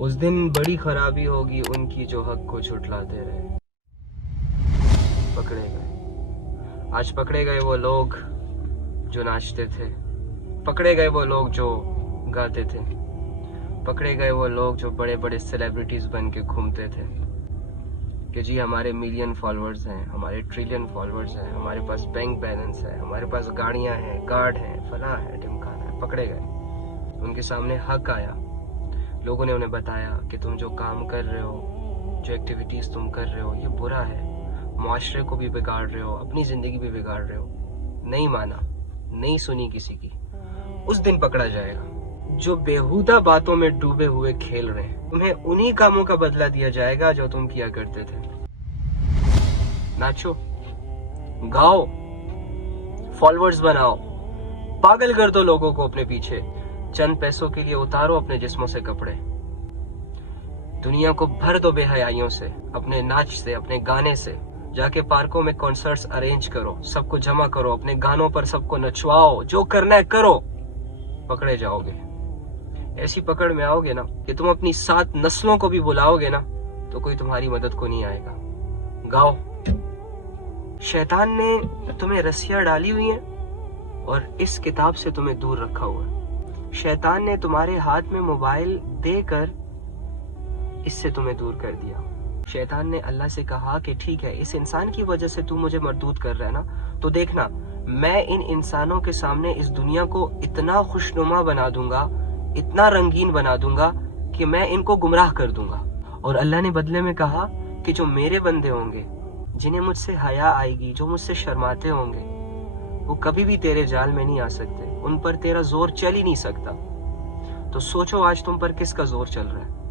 उस दिन बड़ी खराबी होगी उनकी जो हक को झुठलाते रहे। पकड़े गए, आज पकड़े गए वो लोग जो नाचते थे, पकड़े गए वो लोग जो गाते थे, पकड़े गए वो लोग जो बड़े बड़े सेलिब्रिटीज बन के घूमते थे कि जी हमारे मिलियन फॉलोअर्स हैं, हमारे ट्रिलियन फॉलोअर्स हैं, हमारे पास बैंक बैलेंस है, हमारे पास गाड़ियां हैं, गार्ड हैं, फला है, ढिमकाना है। पकड़े गए, उनके सामने हक आया, लोगों ने उन्हें बताया कि तुम जो काम कर रहे हो, जो एक्टिविटीज तुम कर रहे हो, ये बुरा है, मुआशरे को भी बिगाड़ रहे हो, अपनी जिंदगी भी बिगाड़ रहे हो। नहीं माना, नहीं सुनी किसी की। उस दिन पकड़ा जाएगा। जो बेहुदा बातों में डूबे हुए खेल रहे हैं, तुम्हें उन्हीं कामों का बदला दिया जाएगा जो तुम किया करते थे। नाचो, गाओ, फॉलोअर्स बनाओ, पागल कर दो लोगों को अपने पीछे। चंद पैसों के लिए उतारो अपने जिस्मों से कपड़े। दुनिया को भर दो बेहयाइयों से, अपने नाच से, अपने गाने से। जाके पार्कों में कॉन्सर्ट्स अरेंज करो, सबको जमा करो, अपने गानों पर सबको नचवाओ, जो करना है करो। पकड़े जाओगे। ऐसी पकड़ में आओगे ना कि तुम अपनी 7 नस्लों को भी बुलाओगे ना तो कोई तुम्हारी मदद को नहीं आएगा। गाओ। शैतान ने तुम्हें रस्सियां डाली हुई हैं और इस किताब से तुम्हें दूर रखा हुआ है। शैतान ने तुम्हारे हाथ में मोबाइल देकर इससे तुम्हें दूर कर दिया। शैतान ने अल्लाह से कहा कि ठीक है, इस इंसान की वजह से तू मुझे मरदूद कर रहा है ना, तो देखना मैं इन इंसानों के सामने इस दुनिया को इतना खुशनुमा बना दूंगा, इतना रंगीन बना दूंगा कि मैं इनको गुमराह कर दूंगा। और अल्लाह ने बदले में कहा कि जो मेरे बंदे होंगे, जिन्हें मुझसे हया आएगी, जो मुझसे शर्माते होंगे, वो कभी भी तेरे जाल में नहीं आ सकते, उन पर तेरा जोर चल ही नहीं सकता। तो सोचो आज तुम पर किसका जोर चल रहा है।